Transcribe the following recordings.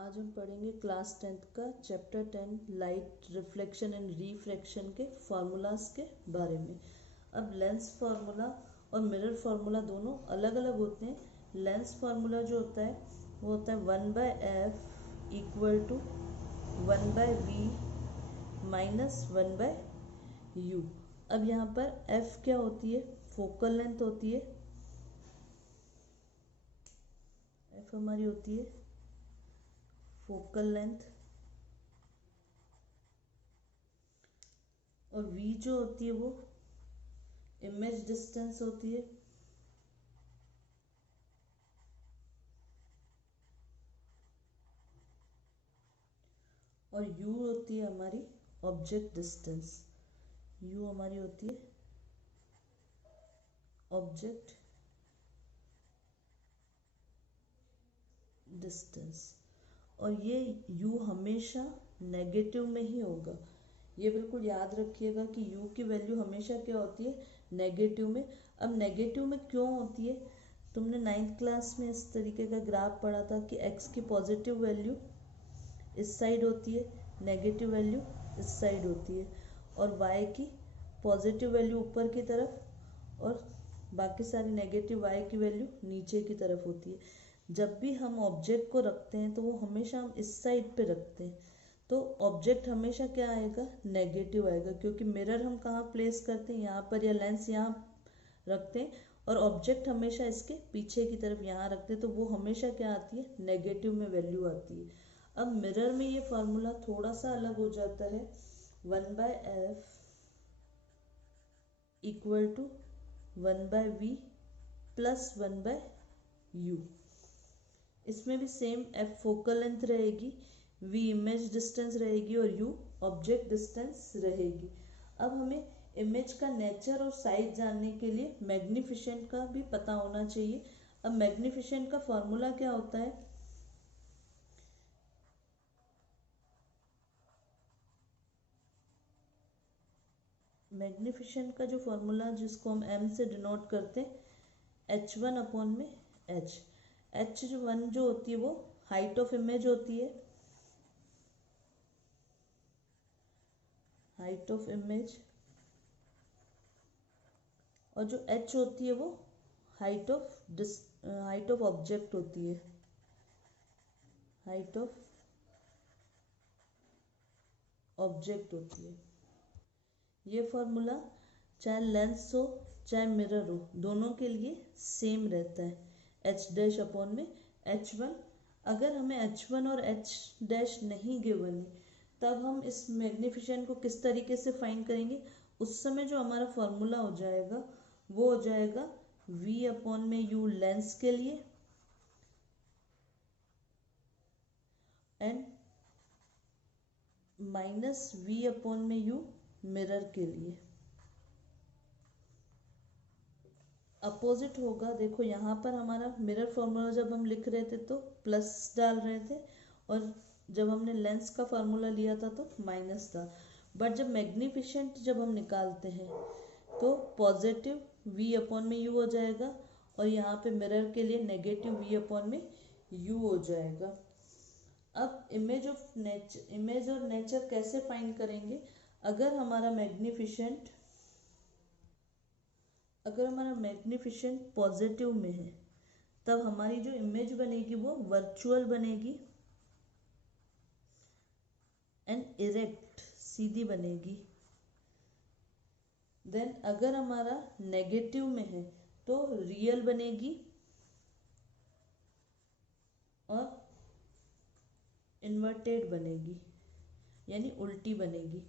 आज हम पढ़ेंगे क्लास 10th का chapter 10 light reflection and refraction के फार्मूलाज के बारे में। अब लेंस फार्मूला और मिरर फार्मूला दोनों अलग अलग होते हैं। लेंस फार्मूला जो होता है वो होता है 1/f equal to 1/v minus 1/u। अब यहाँ पर f क्या होती है? फोकल लेंथ होती है। f हमारी होती है फोकल लेंथ, और v जो होती है वो इमेज डिस्टेंस होती है। और u होती है हमारी ऑब्जेक्ट डिस्टेंस। u हमारी होती है ऑब्जेक्ट डिस्टेंस, और ये u हमेशा नेगेटिव में ही होगा। ये बिल्कुल याद रखिएगा कि u की वैल्यू हमेशा क्या होती है? नेगेटिव में। अब नेगेटिव में क्यों होती है? तुमने 9th क्लास में इस तरीके का ग्राफ पढ़ा था कि x की पॉजिटिव वैल्यू इस साइड होती है, नेगेटिव वैल्यू इस साइड होती है, और y की पॉजिटिव वैल्यू ऊपर की तरफ और बाकी सारी नेगेटिव y की वैल्यू नीचे की तरफ होती है। जब भी हम ऑब्जेक्ट को रखते हैं तो वो हमेशा हम इस साइड पे रखते हैं, तो ऑब्जेक्ट हमेशा क्या आएगा? नेगेटिव आएगा, क्योंकि मिरर हम कहाँ प्लेस करते हैं? यहाँ पर, या लेंस यहाँ रखते हैं, और ऑब्जेक्ट हमेशा इसके पीछे की तरफ यहाँ रखते हैं, तो वो हमेशा क्या आती है? नेगेटिव में वैल्यू आती है। अब मिरर में ये फार्मूला थोड़ा सा अलग हो जाता है। 1/f equal to 1/v plus 1/u। इसमें भी सेम f फोकल लेंथ रहेगी, v इमेज डिस्टेंस रहेगी और u ऑब्जेक्ट डिस्टेंस रहेगी। अब हमें इमेज का नेचर और साइज जानने के लिए मैग्निफिसेंट का भी पता होना चाहिए। अब मैग्निफिसेंट का फॉर्मूला क्या होता है? मैग्निफिसेंट का जो फॉर्मूला जिसको हम m से डिनोट करते हैं h1 अपॉन में h। h1 जो होती है वो हाइट ऑफ इमेज होती है, हाइट ऑफ इमेज, और जो h होती है वो हाइट ऑफ ऑब्जेक्ट होती है, हाइट ऑफ ऑब्जेक्ट होती है। ये फॉर्मूला चाहे लेंस हो चाहे मिरर हो, दोनों के लिए सेम रहता है, h डैश अपॉन में h1। अगर हमें h1 और h डैश नहीं गिवन है, तब हम इस मैग्निफिसेंट को किस तरीके से फाइंड करेंगे? उस समय जो हमारा फॉर्मूला हो जाएगा वो हो जाएगा v अपॉन में u लेंस के लिए एंड माइनस v अपॉन में u मिरर के लिए। अपोजिट होगा। देखो यहाँ पर हमारा मिरर फार्मूला जब हम लिख रहे थे तो प्लस डाल रहे थे, और जब हमने लेंस का फार्मूला लिया था तो माइनस था। बट जब मैग्निफिसेंट जब हम निकालते हैं तो पॉजिटिव v अपॉन में u हो जाएगा, और यहाँ पे मिरर के लिए नेगेटिव v अपॉन में u हो जाएगा। अब इमेज और नेचर कैसे फाइंड करेंगे? अगर हमारा मैग्निफिसेंट पॉजिटिव में है, तब हमारी जो इमेज बनेगी वो वर्चुअल बनेगी एंड इरेक्ट, सीधी बनेगी। देन अगर हमारा नेगेटिव में है तो रियल बनेगी और इन्वर्टेड बनेगी, यानी उल्टी बनेगी।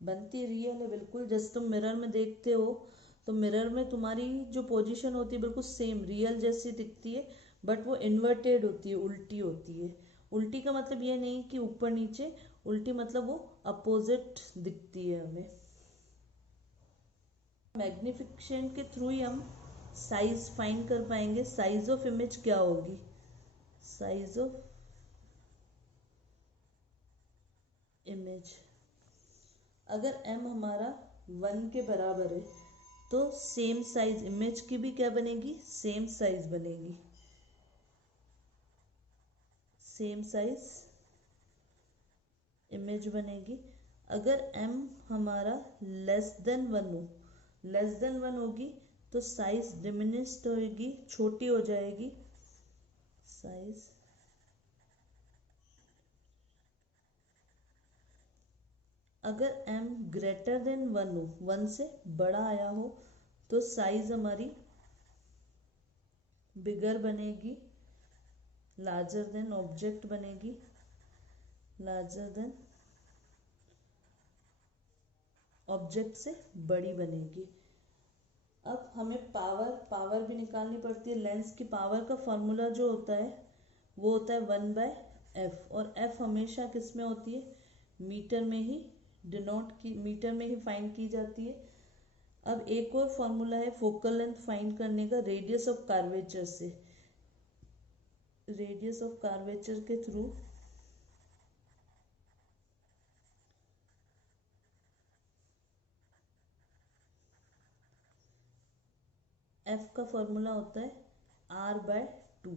बनती रियल है बिल्कुल, जैसे तुम मिरर में देखते हो तो मिरर में तुम्हारी जो पोजीशन होती है बिल्कुल सेम रियल जैसी दिखती है, बट वो इन्वर्टेड होती है, उल्टी होती है। उल्टी का मतलब ये नहीं कि ऊपर नीचे, उल्टी मतलब वो अपोजिट दिखती है हमें। मैग्निफिकेशन के थ्रू ही हम साइज फाइंड कर पाएंगे। साइज ऑफ इमेज क्या होगी? साइज ऑफ इमेज, अगर m हमारा 1 के बराबर है तो सेम साइज इमेज की भी क्या बनेगी? सेम साइज बनेगी। सेम साइज इमेज बनेगी। अगर m हमारा लेस देन 1 हो, लेस देन 1 होगी तो साइज डिमिनिश्ड होगी, छोटी हो जाएगी, साइज अगर m ग्रेटर देन 1 हो, 1 से बड़ा आया हो, तो साइज हमारी बिगर बनेगी, लार्जर देन ऑब्जेक्ट बनेगी, लार्जर देन ऑब्जेक्ट से बड़ी बनेगी। अब हमें पावर भी निकालनी पड़ती है। लेंस की पावर का फॉर्मूला जो होता है वो होता है 1/f, और f हमेशा किस में होती है, मीटर में ही मीटर में ही फाइंड की जाती है। अब एक और फॉर्मूला है फोकल लेंथ फाइंड करने का, रेडियस ऑफ कार्वेचर से, रेडियस ऑफ कार्वेचर के थ्रू f का फॉर्मूला होता है r/2।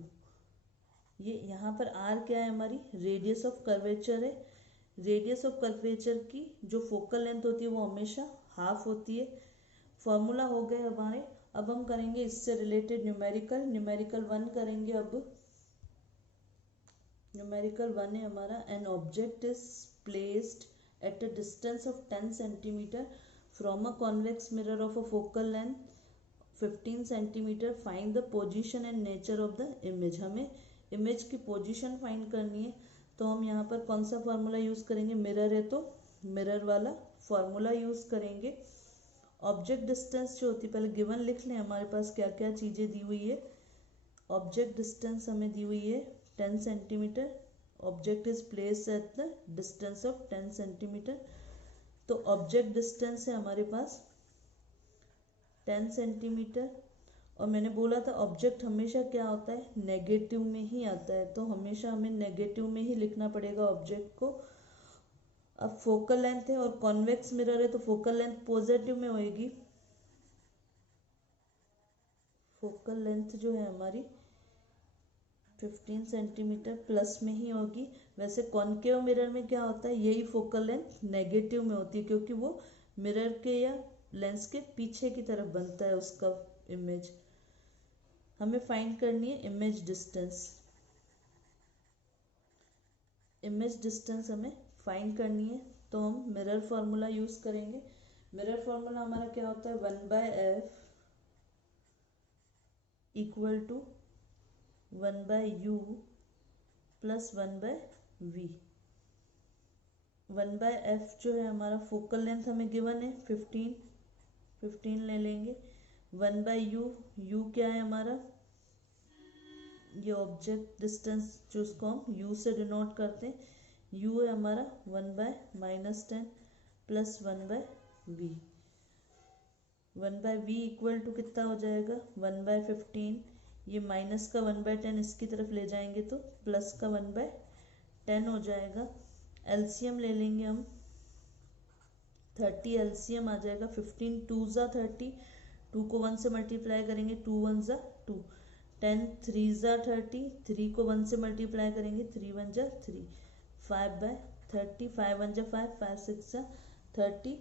ये यहाँ पर r क्या है, हमारी रेडियस ऑफ कर्वेचर है। रेडियस ऑफ कर्वेचर की जो फोकल लेंथ होती है वो हमेशा हाफ होती है। फॉर्मूला हो गए हमारे। अब हम करेंगे इससे रिलेटेड न्यूमेरिकल 1 करेंगे। अब न्यूमेरिकल 1 है हमारा, an object is placed at a distance of 10 centimetre from a convex mirror of a focal length 15 centimetre, find the position and nature of the image. हमें इमेज की पोजीशन फाइंड करनी है, तो हम यहाँ पर कौन सा फॉर्मूला यूज़ करेंगे, मिरर है तो मिरर वाला फॉर्मूला यूज़ करेंगे। ऑब्जेक्ट डिस्टेंस जो होती है, पहले गिवन लिख लें हमारे पास क्या क्या चीज़ें दी हुई है। ऑब्जेक्ट डिस्टेंस हमें दी हुई है 10 centimetre, object is place at the distance of 10 centimetre, तो ऑब्जेक्ट डिस्टेंस है हमारे पास 10 सेंटीमीटर। और मैंने बोला था ऑब्जेक्ट हमेशा क्या होता है, नेगेटिव में ही आता है, तो हमेशा हमें नेगेटिव में ही लिखना पड़ेगा ऑब्जेक्ट को। अब फोकल लेंथ है और कॉन्वेक्स मिरर है, तो फोकल लेंथ पॉजिटिव में होएगी। फोकल लेंथ जो है हमारी 15 सेंटीमीटर प्लस में ही होगी। वैसे कॉनकेव मिरर में क्या होता है, यही फोकल लेंथ नेगेटिव में होती है, क्योंकि वो मिरर के या लेंस के पीछे की तरफ बनता है उसका इमेज। हमें फाइंड करनी है इमेज डिस्टेंस। इमेज डिस्टेंस हमें फाइंड करनी है, तो हम मिरर फार्मूला यूज़ करेंगे। मिरर फार्मूला हमारा क्या होता है, 1/f equal to 1/u plus 1/v। 1/f जो है हमारा फोकल लेंथ हमें गिवन है 15 ले लेंगे। 1/u, u क्या है हमारा, ये ऑब्जेक्ट डिस्टेंस जो उसको हम u से डिनोट करते हैं, u है हमारा 1/-10 plus 1/v। 1/v equal to कितना हो जाएगा, 1/15। ये माइनस का 1/10 इसकी तरफ ले जाएंगे तो प्लस का 1/10 हो जाएगा। एलसीएम ले लेंगे हम, 30 एलसीएम आ जाएगा। 15 2 ज़ा 30, 2 को 1 से मल्टीप्लाई करेंगे, 2 1 ज़ा 2, 10 3 ज़ा 30, 3 को 1 से मल्टीप्लाई करेंगे, 3 1 ज़ा 3, 5/30, 5 1 ज़ा 5, 5 6 ज़ा 30।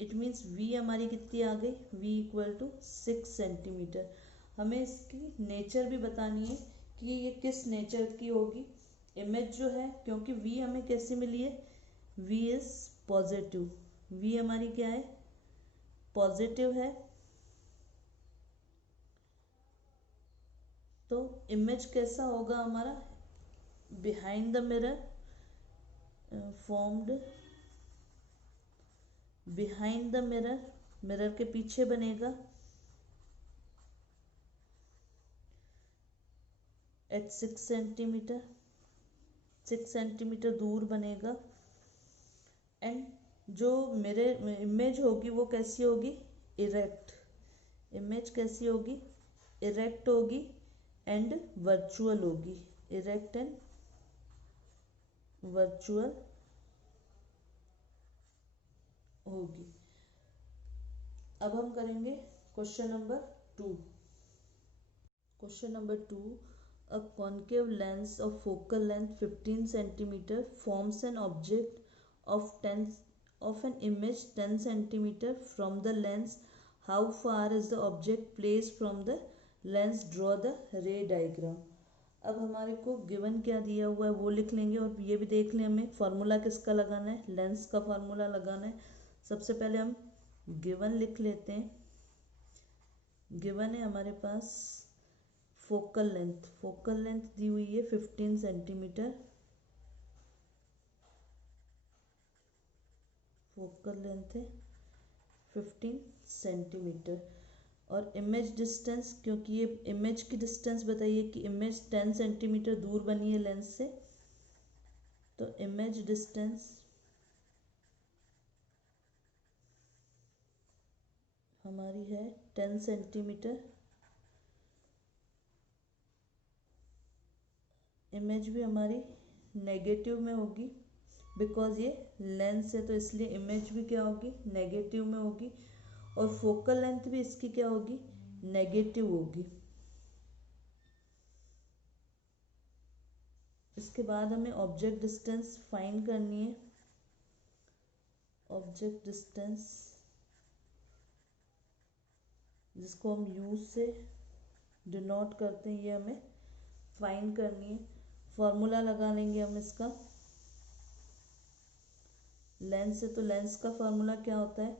इट मीन्स v हमारी कितनी आ गई, v इक्वल टू 6 सेंटीमीटर। हमें इसकी नेचर भी बतानी है कि ये किस नेचर की होगी इमेज जो है, क्योंकि v हमें कैसी मिली है, v इज पॉजिटिव। v हमारी क्या है, पॉजिटिव है, तो इमेज कैसा होगा हमारा, behind the mirror, formed behind the mirror, mirror के पीछे बनेगा, एट 6 सेंटीमीटर, 6 सेंटीमीटर दूर बनेगा। एंड जो मेरे इमेज होगी वो कैसी होगी, इरेक्ट। इमेज कैसी होगी, इरेक्ट होगी एंड वर्चुअल होगी, इरेक्ट एंड वर्चुअल होगी। अब हम करेंगे question number 2। Question number 2, A concave lens of focal length 15 centimeter forms an object of 10 of an image 10 centimeter from the lens. How far is the object placed from the lens? Draw the ray diagram. अब हमारे को given क्या दिया हुआ है वो लिख लेंगे और ये भी देख लें हमें फार्मूला किसका लगाना है, लेंस का फार्मूला लगाना है। सबसे पहले हम गिवन लिख लेते हैं। गिवन है हमारे पास फोकल लेंथ दी हुई है 15 सेंटीमीटर। फोकल लेंथ है 15 सेंटीमीटर और इमेज डिस्टेंस, क्योंकि ये इमेज की डिस्टेंस बताइए कि इमेज 10 सेंटीमीटर दूर बनी है लेंस से, तो इमेज डिस्टेंस हमारी है 10 सेंटीमीटर। इमेज भी हमारी नेगेटिव में होगी बिकॉज ये लेंस है, तो इसलिए इमेज भी क्या होगी, नेगेटिव में होगी। और फोकल लेंथ भी इसकी क्या होगी, नेगेटिव होगी। इसके बाद हमें ऑब्जेक्ट डिस्टेंस फाइंड करनी है। ऑब्जेक्ट डिस्टेंस जिसको हम यू से डिनोट करते हैं, ये हमें फाइंड करनी है। फॉर्मूला लगा लेंगे हम इसका। लेंस है तो लेंस का फॉर्मूला क्या होता है,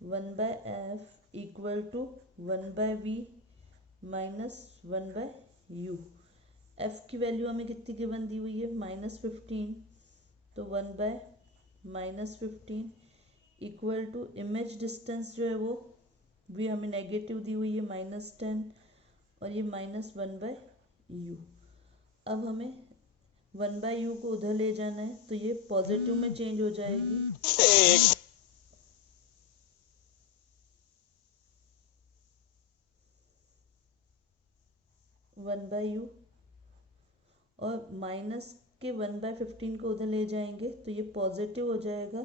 1/f equal to 1/v minus 1/u। f की वैल्यू हमें कितनी गिवन दी हुई है, -15, तो 1/-15 इक्वल टू इमेज डिस्टेंस जो है वो भी हमें नेगेटिव दी हुई है -10 और ये -1/u। अब हमें 1/u को उधर ले जाना है तो ये पॉजिटिव में चेंज हो जाएगी। 1/u और माइनस के 1/15 को उधर ले जाएंगे तो ये पॉजिटिव हो जाएगा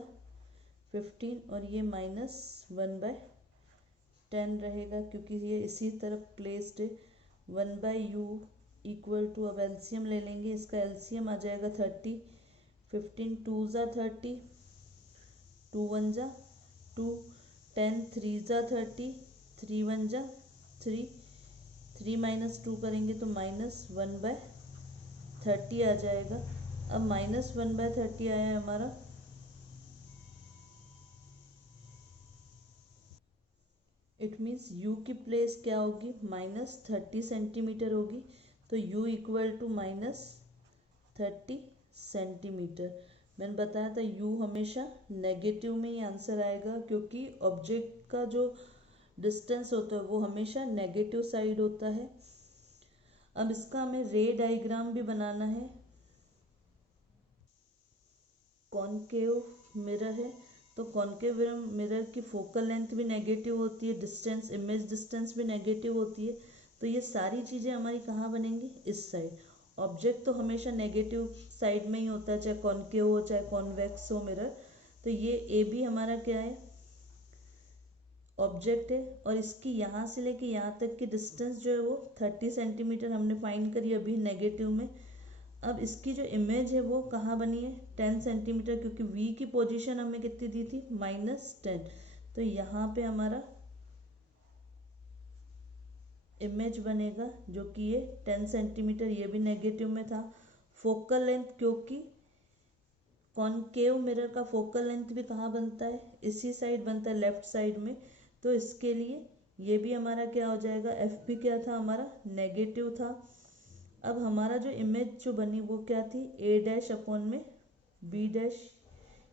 15 और ये -1/10 रहेगा क्योंकि ये इसी तरफ प्लेस्ड है। 1/u इक्वल टू, अब एलसीएम ले लेंगे, इसका एलसीएम आ जाएगा 30। 15 2 ज़ा 30, 2 1 ज़ा 2, 10 3 ज़ा 30, 3 1 ज़ा 3, 3 - 2 करेंगे तो -1/30 आ जाएगा। अब -1/30 आया है हमारा, इट मीन्स u की प्लेस क्या होगी, -30 सेंटीमीटर होगी। तो u इक्वल टू -30 सेंटीमीटर। मैंने बताया था u हमेशा नेगेटिव में ही आंसर आएगा क्योंकि ऑब्जेक्ट का जो डिस्टेंस होता है वो हमेशा नेगेटिव साइड होता है। अब इसका हमें रे डायग्राम भी बनाना है। कॉनकेव मिरर है तो कॉनकेव मिरर की फोकल लेंथ भी नेगेटिव होती है, डिस्टेंस इमेज डिस्टेंस भी नेगेटिव होती है। तो ये सारी चीज़ें हमारी कहाँ बनेंगी, इस साइड। ऑब्जेक्ट तो हमेशा नेगेटिव साइड में ही होता है, चाहे कॉनकेव हो चाहे कॉन्वेक्स हो मिरर। तो ये ए बी हमारा क्या है, ऑब्जेक्ट है और इसकी यहाँ से लेके यहाँ तक की डिस्टेंस जो है वो 30 सेंटीमीटर हमने फाइंड करी अभी नेगेटिव में। अब इसकी जो इमेज है वो कहाँ बनी है, 10 सेंटीमीटर, क्योंकि v की पोजीशन हमें कितनी दी थी, -10। तो यहाँ पे हमारा इमेज बनेगा जो कि ये 10 सेंटीमीटर, ये भी नेगेटिव में था। फोकल लेंथ, क्योंकि कॉनकेव मिरर का फोकल लेंथ भी कहाँ बनता है, इसी साइड बनता है, लेफ्ट साइड में। तो इसके लिए ये भी हमारा क्या हो जाएगा, एफ भी क्या था हमारा, नेगेटिव था। अब हमारा जो इमेज जो बनी वो क्या थी, a'/b',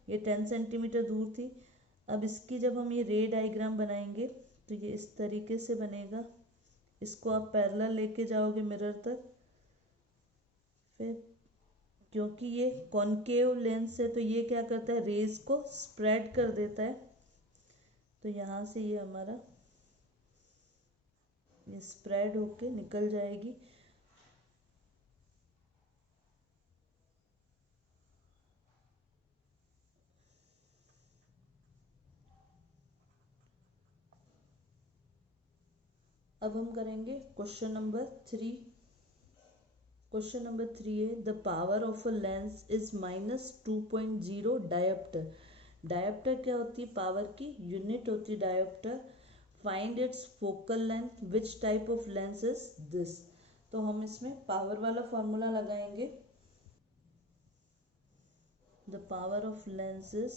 ये 10 सेंटीमीटर दूर थी। अब इसकी जब हम ये रे डायग्राम बनाएंगे तो ये इस तरीके से बनेगा। इसको आप पैरेलल लेके जाओगे मिरर तक। फिर क्योंकि ये कॉनकेव लेंस है तो ये क्या करता है, रेज को स्प्रेड कर देता है। तो यहाँ से ये हमारा ये स्प्रेड होके निकल जाएगी। अब हम करेंगे क्वेश्चन नंबर 3। क्वेश्चन नंबर 3 है the power of a lens is -2.0 dioptre. Dioptre क्या होती है? पावर की यूनिट होती है dioptre. Find its focal length, which type of lens is this. तो हम इसमें पावर वाला फॉर्मूला लगाएंगे। The power of lens is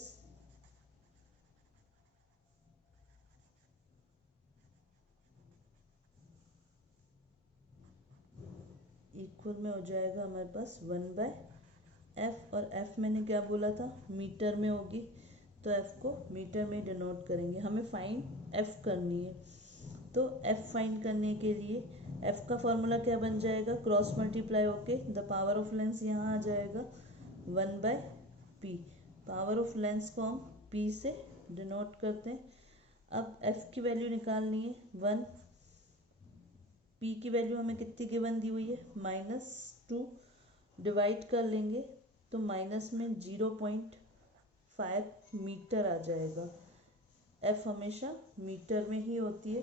equal में हो जाएगा हमारे पास 1/f, और f मैंने क्या बोला था? मीटर में होगी, तो f को मीटर में डिनोट करेंगे। हमें फाइंड f करनी है, तो f फाइंड करने के लिए f का फॉर्मूला क्या बन जाएगा? क्रॉस मल्टीप्लाई होके द पावर ऑफ लेंस यहाँ आ जाएगा 1/p। पावर ऑफ लेंस को हम p से डिनोट करते हैं। अब f की वैल्यू निकालनी है 1। p की वैल्यू हमें कितनी गिवन दी हुई है? -2। डिवाइड कर लेंगे तो माइनस में 0.5 मीटर आ जाएगा। f हमेशा मीटर में ही होती है,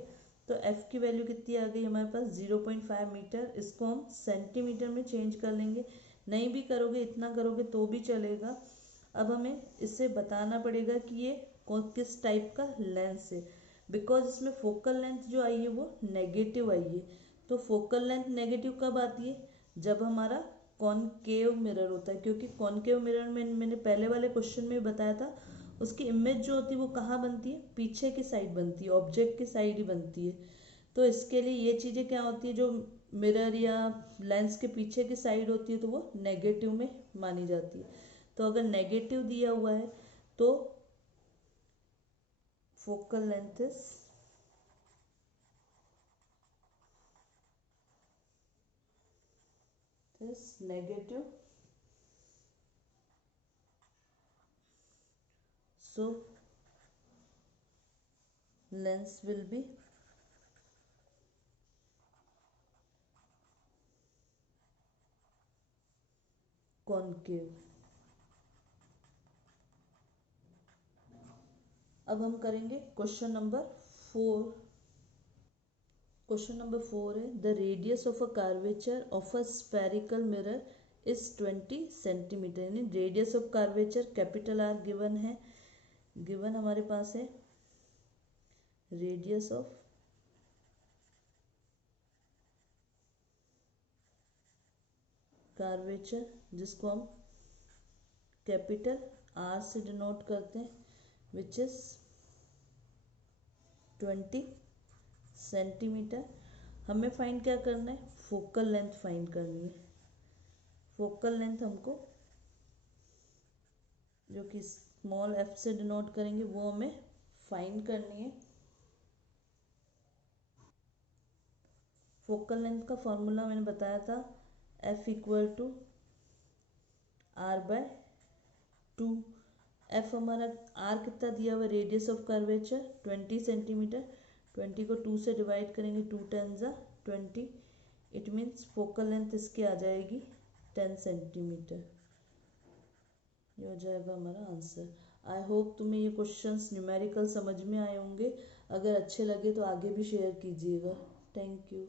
तो f की वैल्यू कितनी आ गई हमारे पास? 0.5 मीटर। इसको हम सेंटीमीटर में चेंज कर लेंगे। नहीं भी करोगे, इतना करोगे तो भी चलेगा। अब हमें इससे बताना पड़ेगा कि ये किस टाइप का लेंस है, बिकॉज इसमें फोकल लेंथ जो आई है वो नेगेटिव आई है। तो फोकल लेंथ नेगेटिव कब आती है? जब हमारा कॉनकेव मिरर होता है, क्योंकि कॉनकेव मिरर में मैंने पहले वाले क्वेश्चन में बताया था उसकी इमेज जो होती है वो कहाँ बनती है? पीछे की साइड बनती है, ऑब्जेक्ट की साइड ही बनती है। तो इसके लिए ये चीज़ें क्या होती है, जो मिरर या लेंस के पीछे की साइड होती है तो वो नेगेटिव में मानी जाती है। तो अगर नेगेटिव दिया हुआ है तो focal length is negative, so lens will be concave। अब हम करेंगे क्वेश्चन नंबर 4। क्वेश्चन नंबर 4 है the radius of a curvature of a spherical mirror is 20 centimetre. यानी radius of curvature capital R given है। गिवन हमारे पास है radius of curvature, जिसको हम कैपिटल आर से डिनोट करते हैं, विच इज 20 सेंटीमीटर। हमें फाइंड क्या करना है? फोकल लेंथ फाइंड करनी है। फोकल लेंथ हमको जो कि स्मॉल f से डिनोट करेंगे वो हमें फाइंड करनी है। फोकल लेंथ का फॉर्मूला मैंने बताया था, f equal to r/2। f हमारा r कितना दिया हुआ? Radius of curvature 20 centimetre. 20 को 2 से डिवाइड करेंगे, 2 10 20। इट मीन्स फोकल लेंथ इसकी आ जाएगी 10 सेंटीमीटर। ये हो जाएगा हमारा आंसर। आई होप तुम्हें ये क्वेश्चंस न्यूमेरिकल समझ में आए होंगे। अगर अच्छे लगे तो आगे भी शेयर कीजिएगा। Thank you.